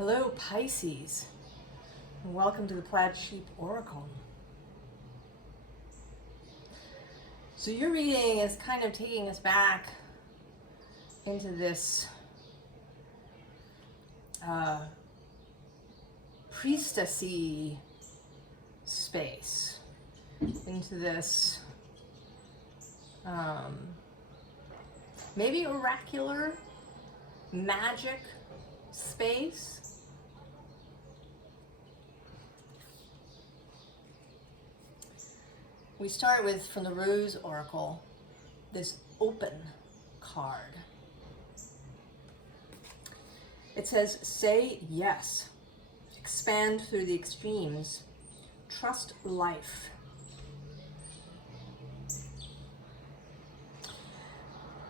Hello, Pisces, and welcome to the Plaid Sheep Oracle. So your reading is kind of taking us back into this priestessy space, into this maybe oracular magic space. We start with, from the Rose Oracle, this open card. It says, say yes, expand through the extremes, trust life.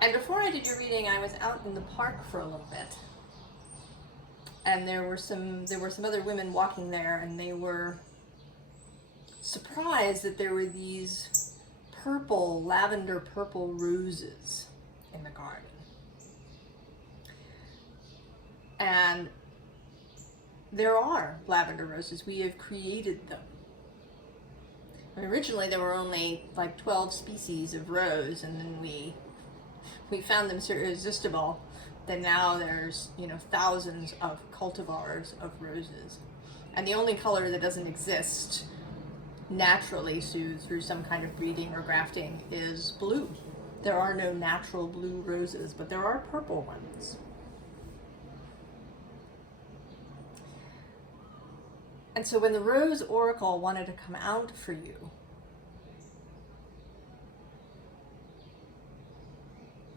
And before I did your reading, I was out in the park for a little bit. And there were some other women walking there, and they were surprised that there were these purple, lavender purple roses in the garden. And there are lavender roses. We have created them. I mean, originally there were only like 12 species of rose, and then we found them so irresistible that now there's, thousands of cultivars of roses. And the only color that doesn't exist naturally through some kind of breeding or grafting is blue. There are no natural blue roses, but there are purple ones. And so when the Rose Oracle wanted to come out for you,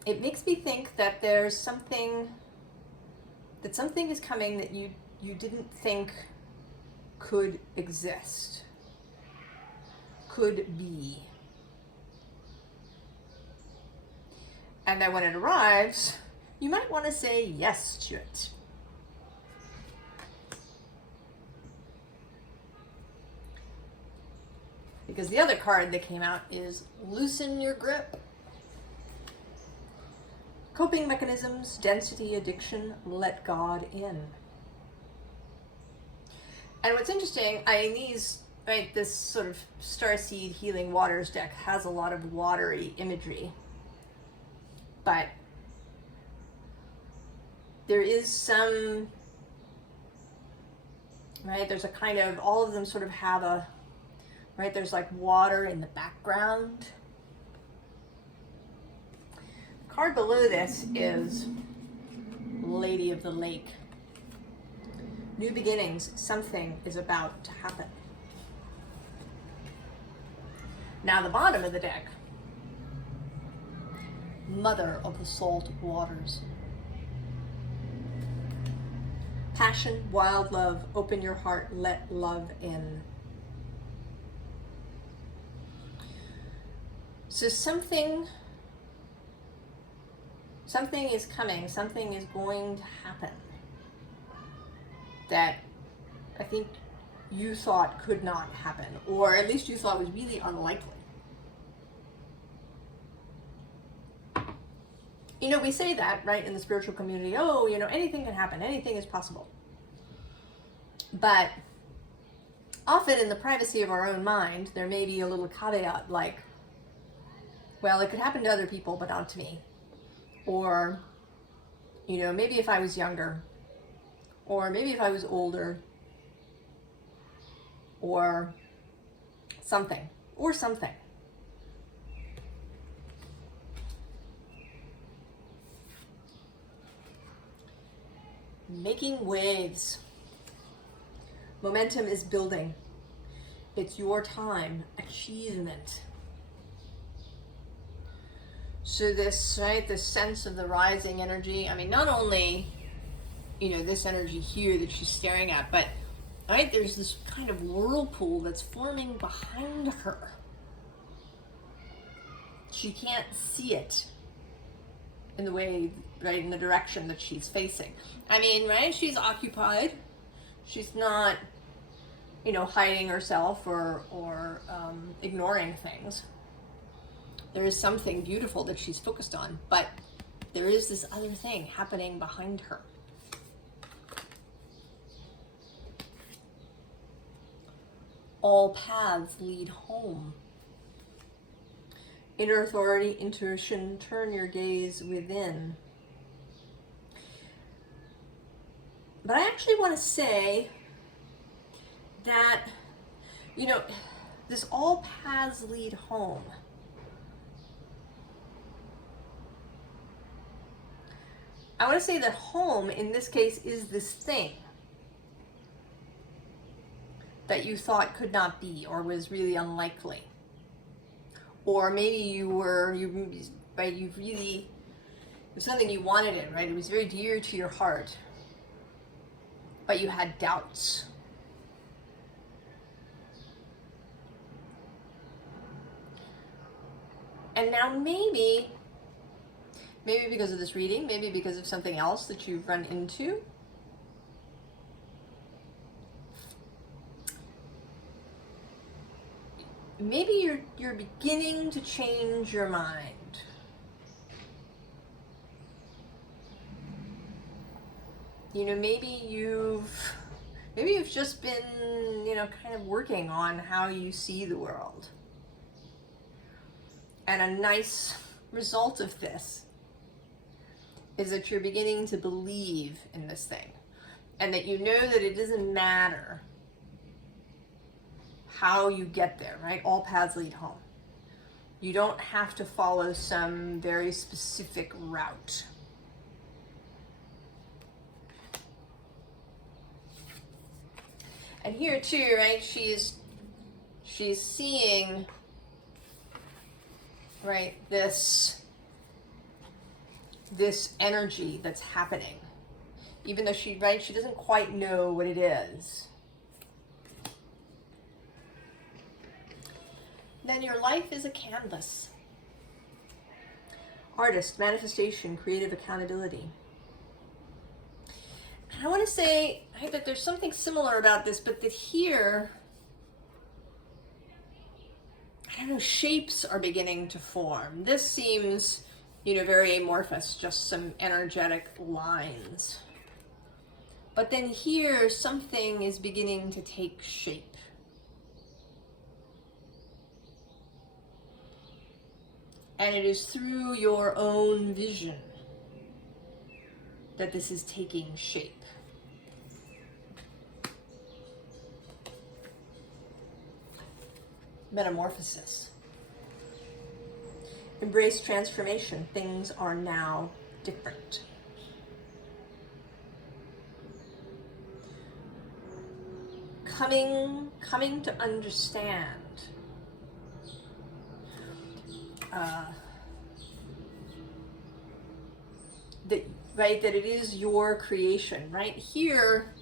it makes me think that there's something is coming that you didn't think could exist, could be. And that when it arrives, you might want to say yes to it. Because the other card that came out is loosen your grip. Coping mechanisms, density, addiction, let God in. And what's interesting, this sort of Starseed Healing Waters deck has a lot of watery imagery. But there is some, there's a kind of, all of them sort of have a, there's like water in the background. The card below this is Lady of the Lake. New beginnings, something is about to happen. Now the bottom of the deck, Mother of the Salt Waters. Passion, wild love, open your heart, let love in. So something is coming, something is going to happen that I think you thought could not happen, or at least you thought was really unlikely. We say that, in the spiritual community, anything can happen, anything is possible. But often in the privacy of our own mind, there may be a little caveat like, well, it could happen to other people, but not to me. Or, maybe if I was younger, or maybe if I was older, or something. Making waves. Momentum is building. It's your time. Achievement. So this sense of the rising energy, not only, this energy here that she's staring at, but, there's this kind of whirlpool that's forming behind her. She can't see it in the way, in the direction that she's facing. She's occupied. She's not, hiding herself or ignoring things. There is something beautiful that she's focused on, but there is this other thing happening behind her. all paths lead home. Inner authority, intuition, turn your gaze within. But I actually want to say that, you know, this all paths lead home. I want to say that home, in this case, is this thing that you thought could not be or was really unlikely. Or maybe you really, it was something you wanted it, right? It was very dear to your heart, but you had doubts. And now maybe because of this reading, maybe because of something else that you've run into, maybe you're beginning to change your mind. You know, maybe you've just been, you know, kind of working on how you see the world. And a nice result of this is that you're beginning to believe in this thing, and that you know that it doesn't matter how you get there, right? All paths lead home. You don't have to follow some very specific route. And here too, right, she's seeing, right, this energy that's happening, even though she doesn't quite know what it is. Then your life is a canvas. Artist, manifestation, creative accountability. And I want to say, right, that there's something similar about this, but that here, I don't know, shapes are beginning to form. This seems, you know, very amorphous, just some energetic lines. But then here, something is beginning to take shape. And it is through your own vision that this is taking shape. Metamorphosis. Embrace transformation. Things are now different. Coming to understand that it is your creation, right? Here,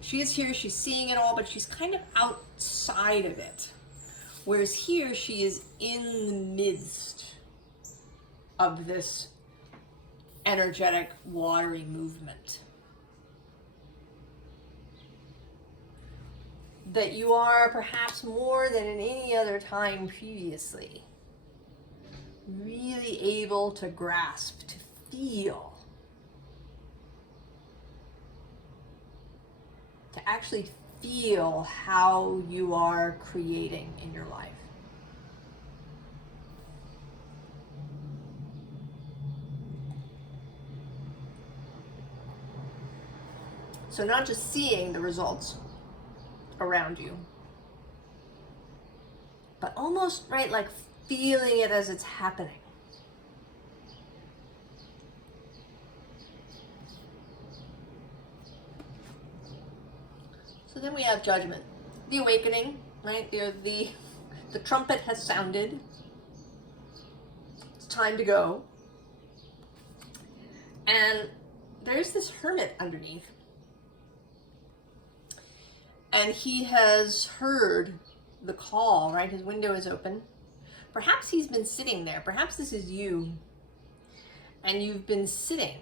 she's seeing it all, but she's kind of outside of it. Whereas here, she is in the midst of this energetic, watery movement. That you are perhaps more than in any other time previously really able to grasp, to feel, to actually feel how you are creating in your life. So not just seeing the results around you, but almost, right, like feeling it as it's happening. So then we have judgment, the awakening, right? The trumpet has sounded. It's time to go. And there's this hermit underneath. And he has heard the call, right? His window is open. Perhaps he's been sitting there. Perhaps this is you. And you've been sitting,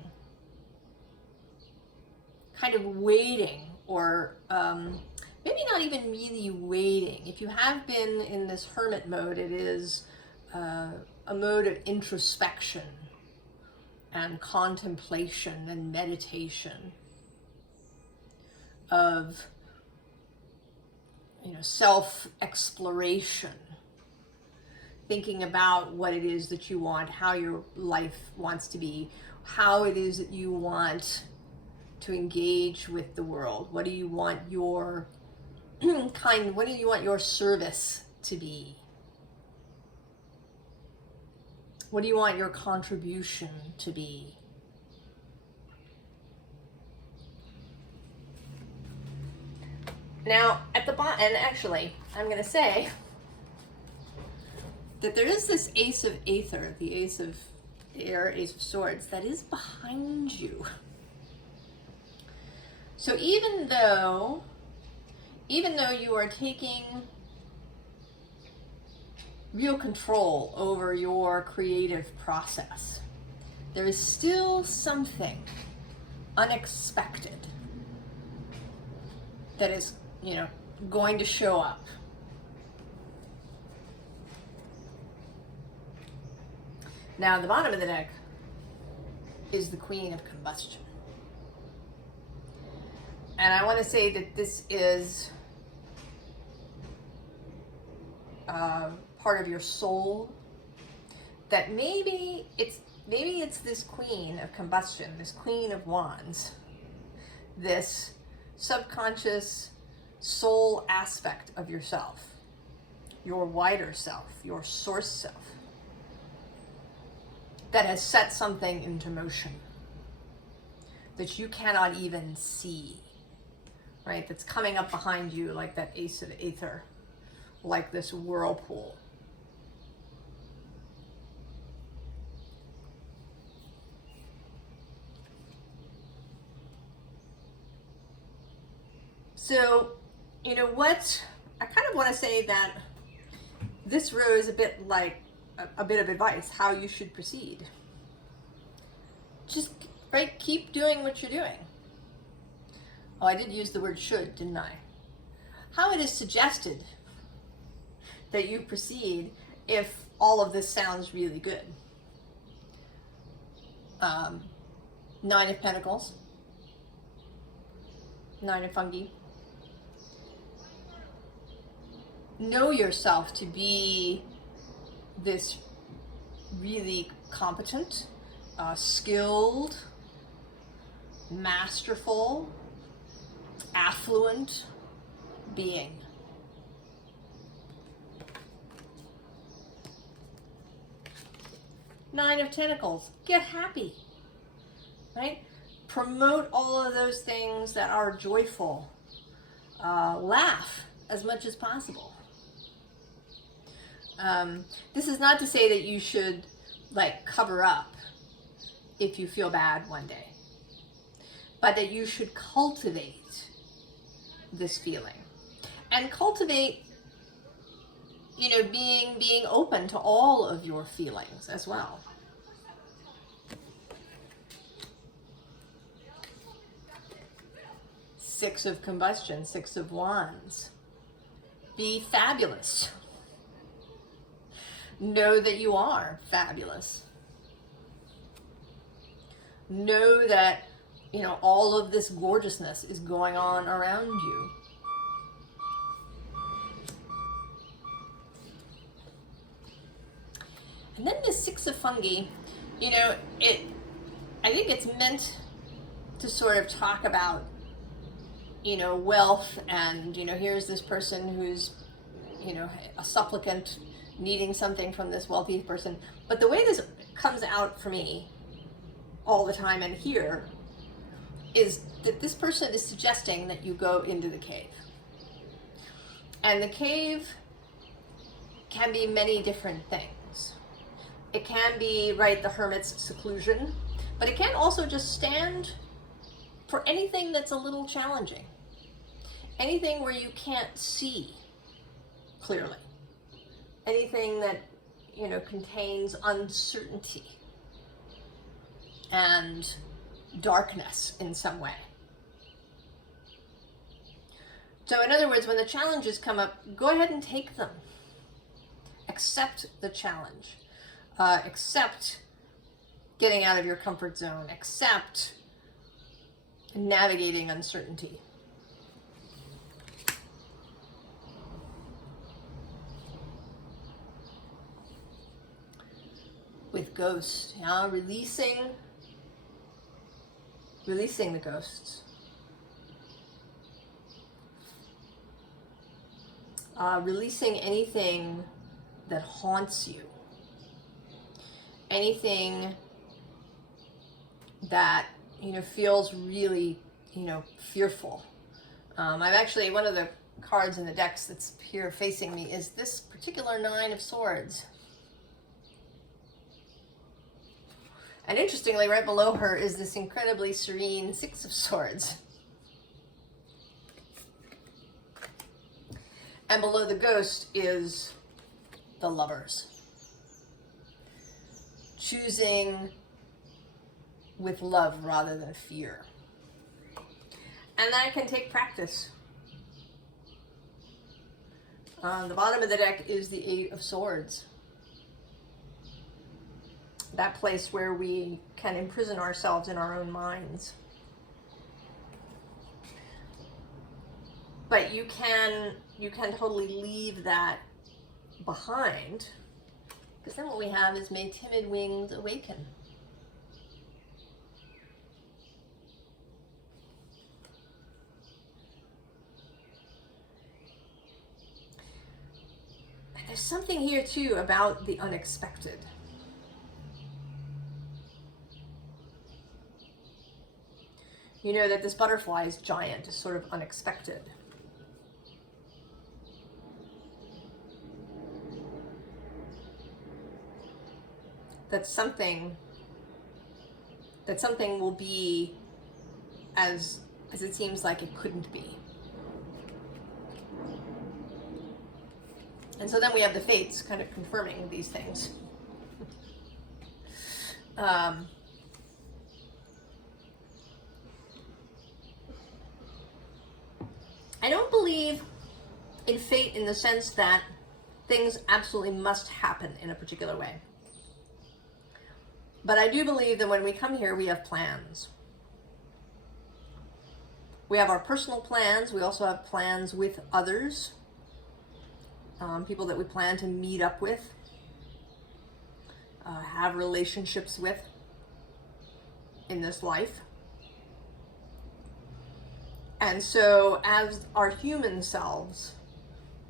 kind of waiting, or maybe not even really waiting. If you have been in this hermit mode, it is a mode of introspection and contemplation and meditation, of self-exploration, thinking about what it is that you want, how your life wants to be, how it is that you want to engage with the world. What do you want your what do you want your service to be? What do you want your contribution to be? Now, at the bottom, and actually, I'm going to say that there is this Ace of Aether, the Ace of Air, Ace of Swords, that is behind you. So even though you are taking real control over your creative process, there is still something unexpected that is, going to show up. Now, the bottom of the deck is the Queen of Combustion. And I want to say that this is part of your soul, that maybe it's this Queen of Combustion, this Queen of Wands, this subconscious soul aspect of yourself, your wider self, your source self, that has set something into motion that you cannot even see, right? That's coming up behind you like that Ace of Aether, like this whirlpool. So, what I kind of want to say that this row is a bit like a bit of advice, how you should proceed. Just, right, keep doing what you're doing. Oh, I did use the word should, didn't I? How it is suggested that you proceed if all of this sounds really good. 9 of Pentacles, 9 of Fungi. Know yourself to be this really competent, skilled, masterful, affluent being. Nine of Tentacles. Get happy, right? Promote all of those things that are joyful. Laugh as much as possible. This is not to say that you should cover up if you feel bad one day, but that you should cultivate this feeling and cultivate, being open to all of your feelings as well. Six of Combustion, 6 of Wands. Be fabulous. Know that you are fabulous. Know that, all of this gorgeousness is going on around you. And then the 6 of Fungi, I think it's meant to sort of talk about, wealth and, here's this person who's, a supplicant needing something from this wealthy person. But the way this comes out for me all the time and here is that this person is suggesting that you go into the cave. And the cave can be many different things. It can be, right, the hermit's seclusion, but it can also just stand for anything that's a little challenging. Anything where you can't see clearly. Anything that, contains uncertainty and darkness in some way. So in other words, when the challenges come up, go ahead and take them. Accept the challenge. Accept getting out of your comfort zone. Accept navigating uncertainty. of Ghost. Yeah, releasing the ghosts. Releasing anything that haunts you. Anything that, you know, feels really, you know, fearful. I've actually, one of the cards in the decks that's here facing me is this particular Nine of Swords. And interestingly, right below her is this incredibly serene Six of Swords. And below the Ghost is the Lovers. Choosing with love rather than fear. And that can take practice. On the bottom of the deck is the Eight of Swords. That place where we can imprison ourselves in our own minds. But you can totally leave that behind, because then what we have is may timid wings awaken. And there's something here too about the unexpected. You know that this butterfly is giant, is sort of unexpected. That something will be as it seems like it couldn't be. And so then we have the fates kind of confirming these things. I don't believe in fate in the sense that things absolutely must happen in a particular way. But I do believe that when we come here, we have plans. We have our personal plans. We also have plans with others, people that we plan to meet up with, have relationships with in this life. And so as our human selves,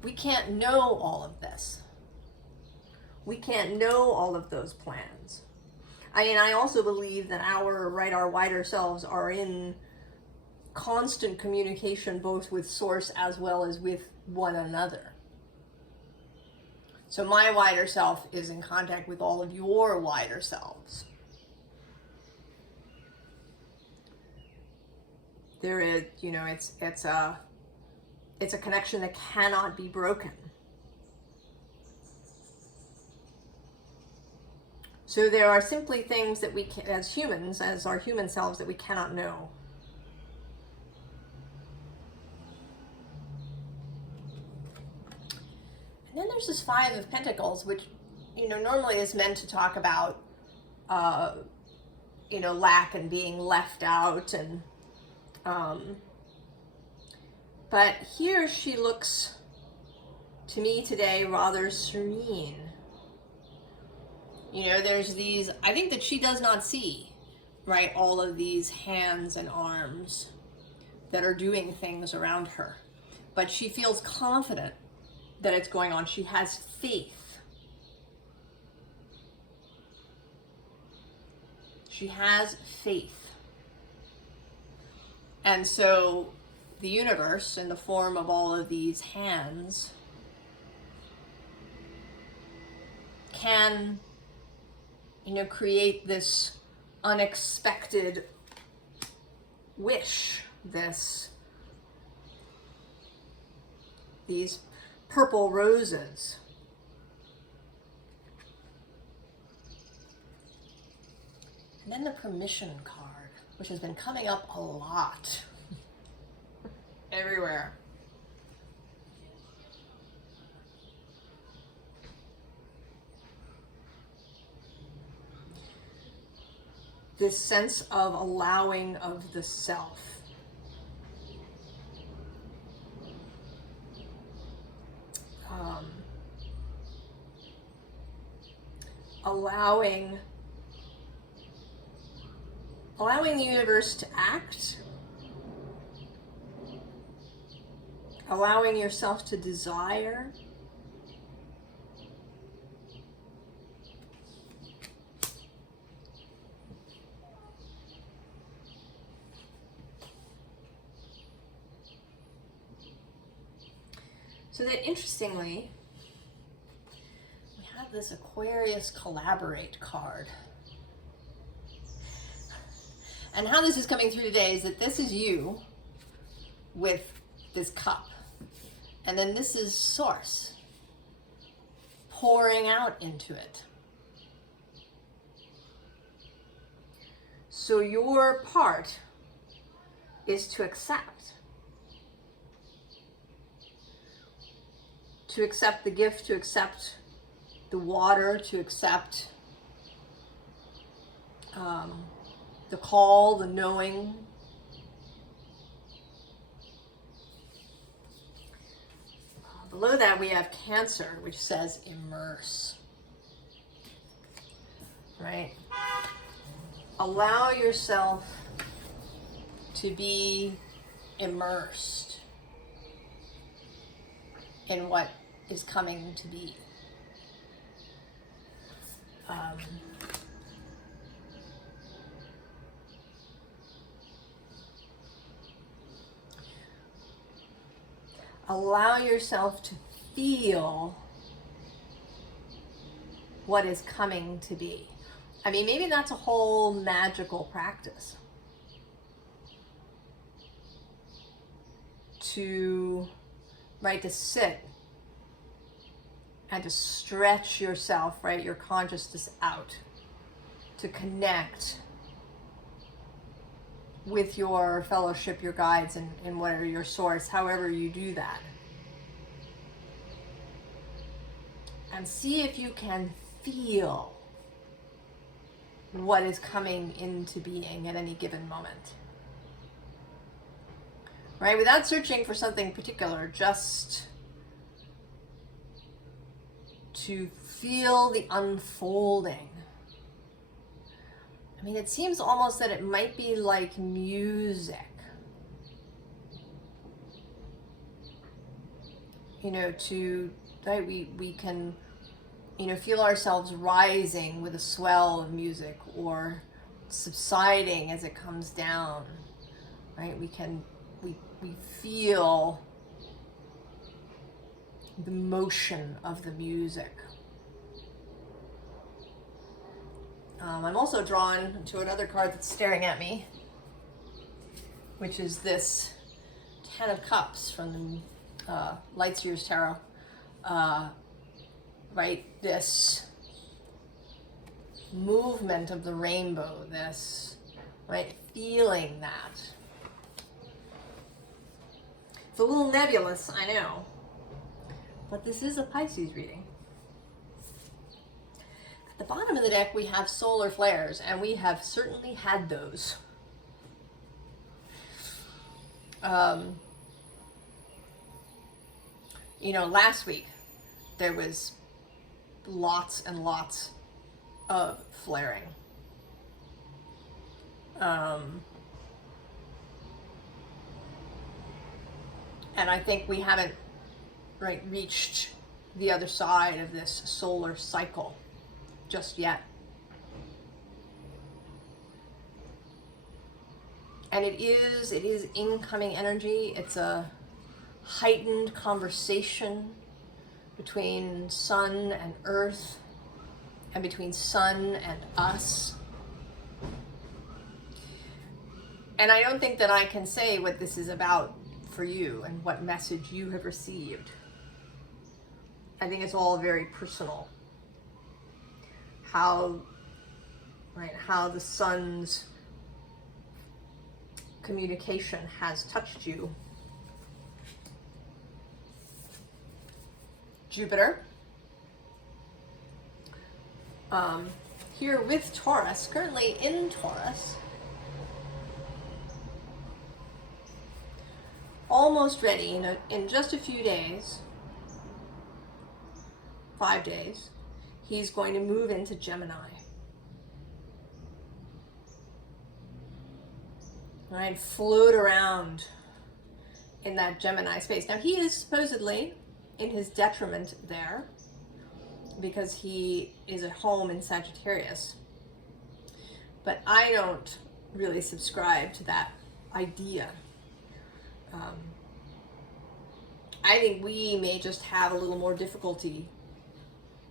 we can't know all of this. We can't know all of those plans. I mean, I also believe that our wider selves are in constant communication both with Source as well as with one another. So my wider self is in contact with all of your wider selves. There is, you know, it's a connection that cannot be broken. So there are simply things that we can, as humans, as our human selves, that we cannot know. And then there's this Five of Pentacles, which, you know, normally is meant to talk about, you know, lack and being left out, and but here she looks to me today rather serene. You know, there's these, I think that she does not see, right, all of these hands and arms that are doing things around her. But she feels confident that it's going on. She has faith. She has faith. And so the universe, in the form of all of these hands, can, you know, create this unexpected wish, these purple roses. And then the permission card, which has been coming up a lot everywhere. This sense of allowing of the self. Allowing allowing the universe to act, allowing yourself to desire, so that interestingly, we have this Aquarius Collaborate card. And how this is coming through today is that this is you with this cup. And then this is Source pouring out into it. So your part is to accept. To accept the gift, to accept the water, to accept the call, the knowing. Below that we have Cancer, which says immerse. Right? Allow yourself to be immersed in what is coming to be. Allow yourself to feel what is coming to be. I mean, maybe that's a whole magical practice. To sit and to stretch yourself, right, your consciousness out, to connect with your fellowship, your guides, and whatever your source, however you do that. And see if you can feel what is coming into being at any given moment. Right? Without searching for something particular, just to feel the unfolding. I mean, it seems almost that it might be like music. You know, right, we can, feel ourselves rising with a swell of music or subsiding as it comes down, right? We feel the motion of the music. I'm also drawn to another card that's staring at me, which is this Ten of Cups from the Lightseers Tarot. Right, this movement of the rainbow, this, right, feeling that. It's a little nebulous, I know, but this is a Pisces reading. At the bottom of the deck, we have solar flares, and we have certainly had those. Last week, there was lots and lots of flaring. And I think we haven't, right, reached the other side of this solar cycle just yet. And it is incoming energy. It's a heightened conversation between sun and earth, and between sun and us. And I don't think that I can say what this is about for you and what message you have received. I think it's all very personal. How the sun's communication has touched you. Jupiter, here with Taurus, currently in Taurus, almost ready in just a few days, 5 days, he's going to move into Gemini. right? Float around in that Gemini space. Now he is supposedly in his detriment there because he is at home in Sagittarius. But I don't really subscribe to that idea. I think we may just have a little more difficulty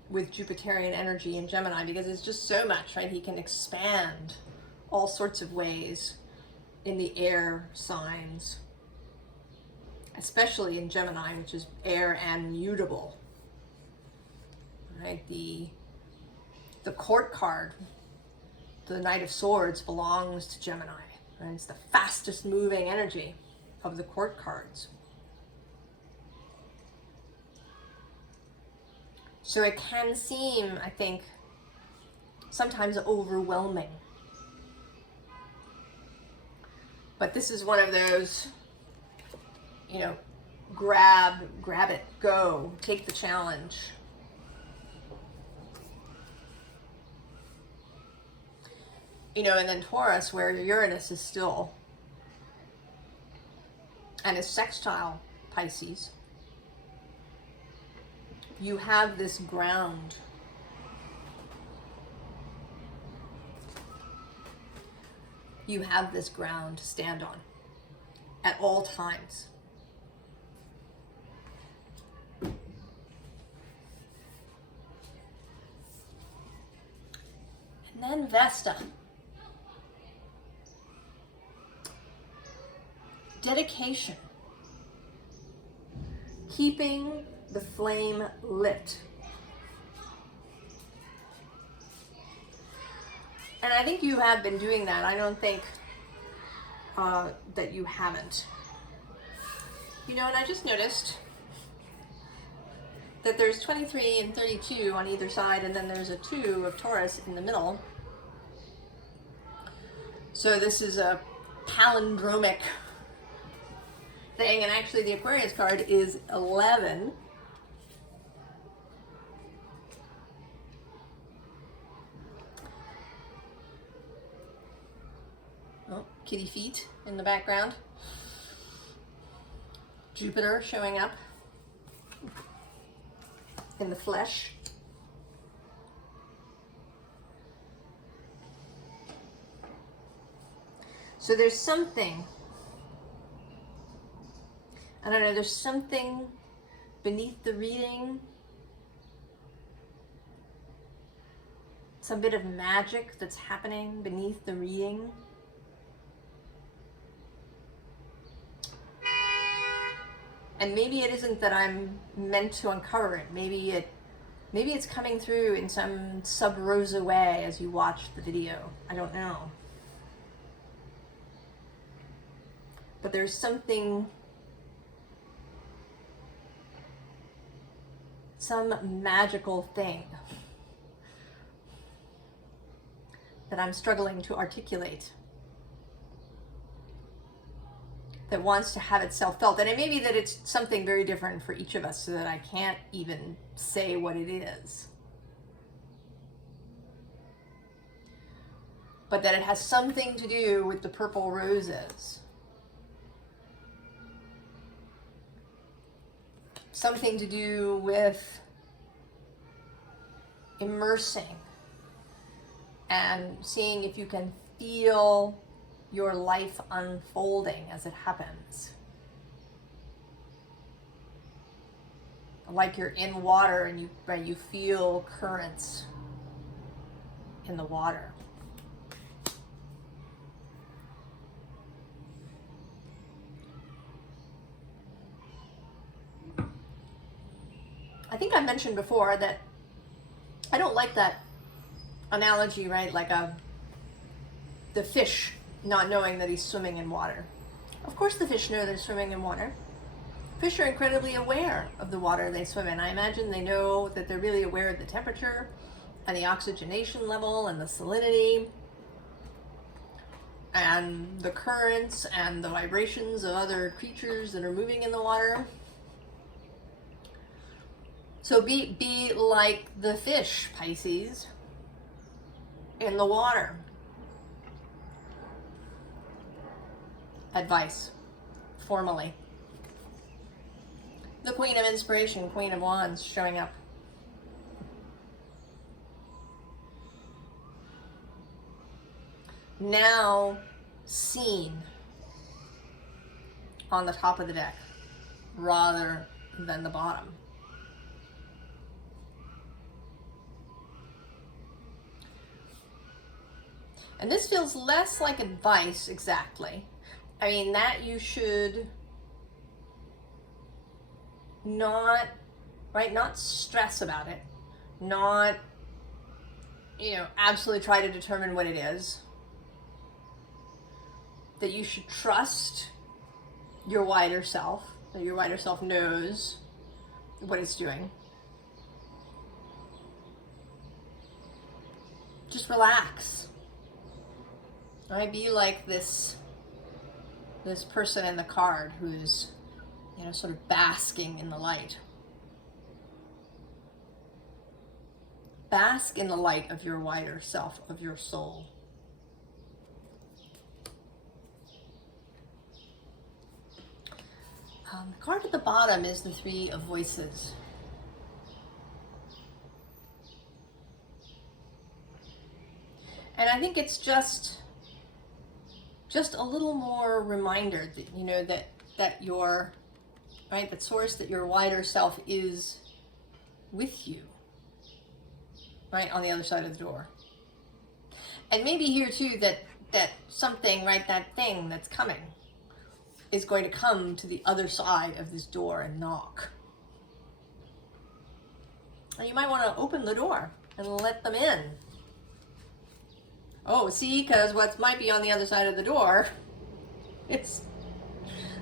with Jupiterian energy in Gemini because it's just so much, right? He can expand all sorts of ways in the air signs, especially in Gemini, which is air and mutable, right? The court card, the Knight of Swords, belongs to Gemini, right? It's the fastest moving energy of the court cards. So it can seem, I think, sometimes overwhelming. But this is one of those, you know, grab it, go, take the challenge. You know, and then Taurus, where Uranus is still, and is sextile Pisces, you have this ground. You have this ground to stand on at all times. And then Vesta. Dedication. Keeping the flame lit. And I think you have been doing that. I don't think that you haven't. You know, and I just noticed that there's 23 and 32 on either side, and then there's a 2 of Taurus in the middle. So this is a palindromic thing, and actually the Aquarius card is 11. Oh, kitty feet in the background. Jupiter showing up in the flesh. So there's something, I don't know, there's something beneath the reading, some bit of magic that's happening beneath the reading. And maybe it isn't that I'm meant to uncover it. Maybe it's coming through in some sub-rosa way as you watch the video. I don't know. But there's something, some magical thing that I'm struggling to articulate, that wants to have itself felt. And it may be that it's something very different for each of us, so that I can't even say what it is. But that it has something to do with the purple roses. Something to do with immersing and seeing if you can feel your life unfolding as it happens. Like you're in water and you feel currents in the water. I think I mentioned before that I don't like that analogy, right? Like the fish not knowing that he's swimming in water. Of course the fish know they're swimming in water. Fish are incredibly aware of the water they swim in. I imagine they know that they're really aware of the temperature and the oxygenation level and the salinity and the currents and the vibrations of other creatures that are moving in the water. So be like the fish, Pisces, in the water. advice, formally. The Queen of Inspiration, Queen of Wands showing up. Now seen on the top of the deck rather than the bottom. And this feels less like advice exactly. I mean, that you should not, right, not stress about it. Not, you know, absolutely try to determine what it is. That you should trust your wider self, that your wider self knows what it's doing. Just relax. Right? Be like this person in the card who's, you know, sort of basking in the light. Bask in the light of your wider self, of your soul. The card at the bottom is the Three of Voices. And I think it's just a little more reminder that, you know, that your, right, that source, that your wider self is with you, right, on the other side of the door. And maybe here too that something, right, that thing that's coming is going to come to the other side of this door and knock. And you might want to open the door and let them in. Oh, see, because what might be on the other side of the door is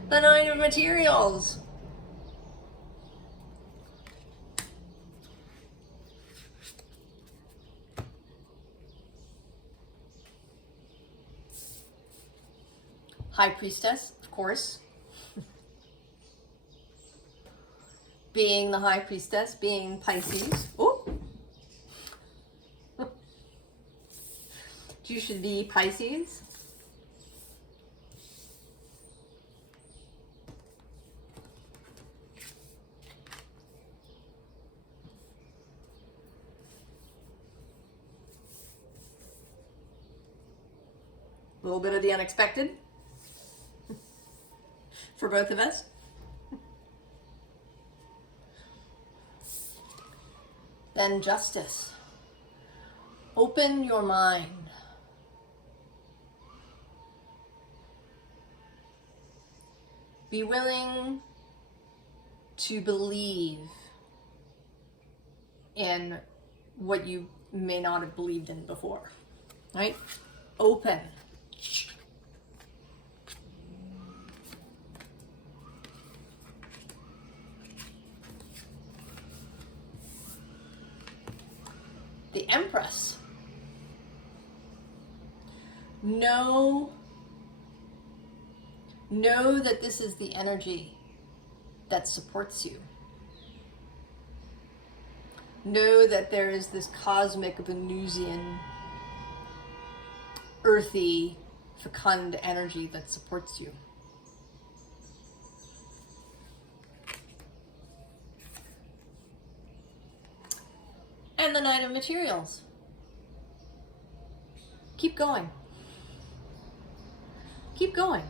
the Nine of Materials. High Priestess, of course. Being the High Priestess, being Pisces. Oh! You should be Pisces. A little bit of the unexpected for both of us. Then Justice. Open your mind. Be willing to believe in what you may not have believed in before, right? Open. The Empress. Know that this is the energy that supports you. Know that there is this cosmic, Venusian, earthy, fecund energy that supports you. And the Knight of Materials. Keep going. Keep going.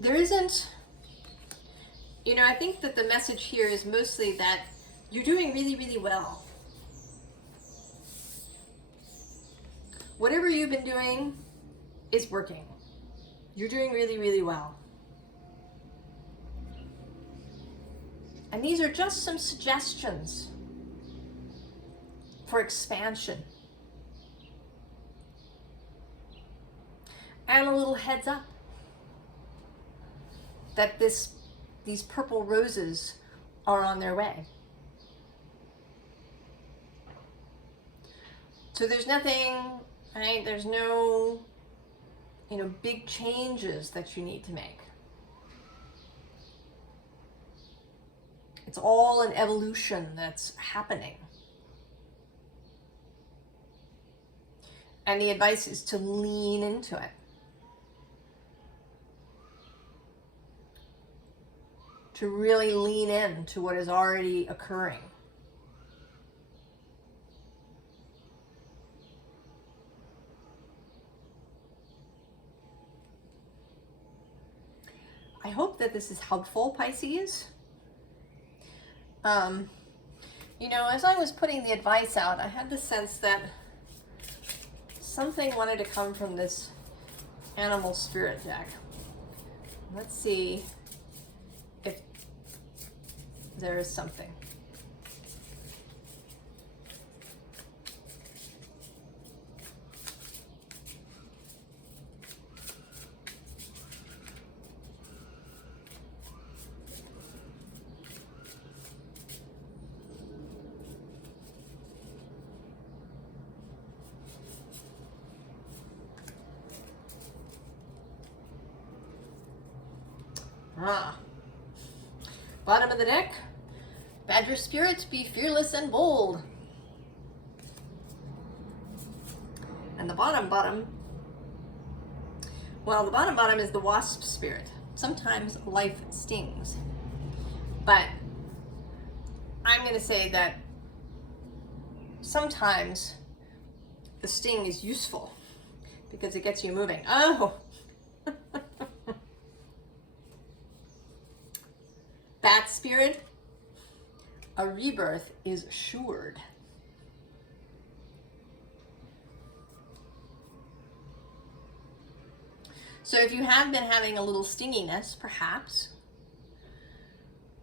There isn't, you know, I think that the message here is mostly that you're doing really, really well. Whatever you've been doing is working. You're doing really, really well. And these are just some suggestions for expansion. And a little heads up that these purple roses are on their way. So there's nothing, right? There's no, you know, big changes that you need to make. It's all an evolution that's happening. And the advice is to lean into it. To really lean into what is already occurring. I hope that this is helpful, Pisces. You know, as I was putting the advice out, I had the sense that something wanted to come from this animal spirit deck. Let's see if there is something. Bottom of the deck, Badger Spirit, be fearless and bold. And the bottom, well, the bottom is the Wasp Spirit. Sometimes life stings. But I'm going to say that sometimes the sting is useful because it gets you moving. Oh! Bat Spirit, a rebirth is assured. So if you have been having a little stinginess, perhaps,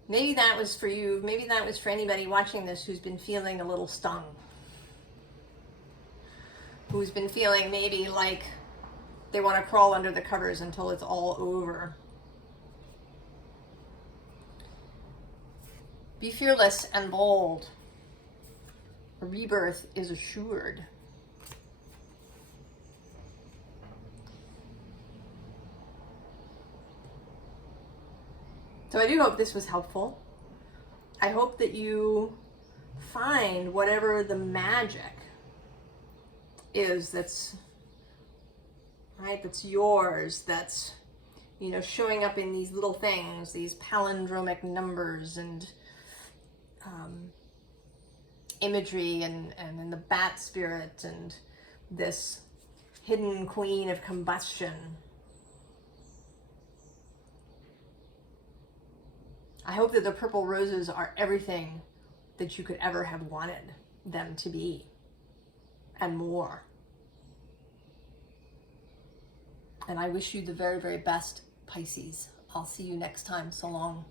maybe that was for you, maybe that was for anybody watching this who's been feeling a little stung. Who's been feeling maybe like they want to crawl under the covers until it's all over. Be fearless and bold. A rebirth is assured. So I do hope this was helpful. I hope that you find whatever the magic is that's right, that's yours, that's, you know, showing up in these little things, these palindromic numbers and imagery and in the bat spirit and this hidden queen of combustion. I hope that the purple roses are everything that you could ever have wanted them to be and more. And I wish you the very, very best, Pisces. I'll see you next time. So long.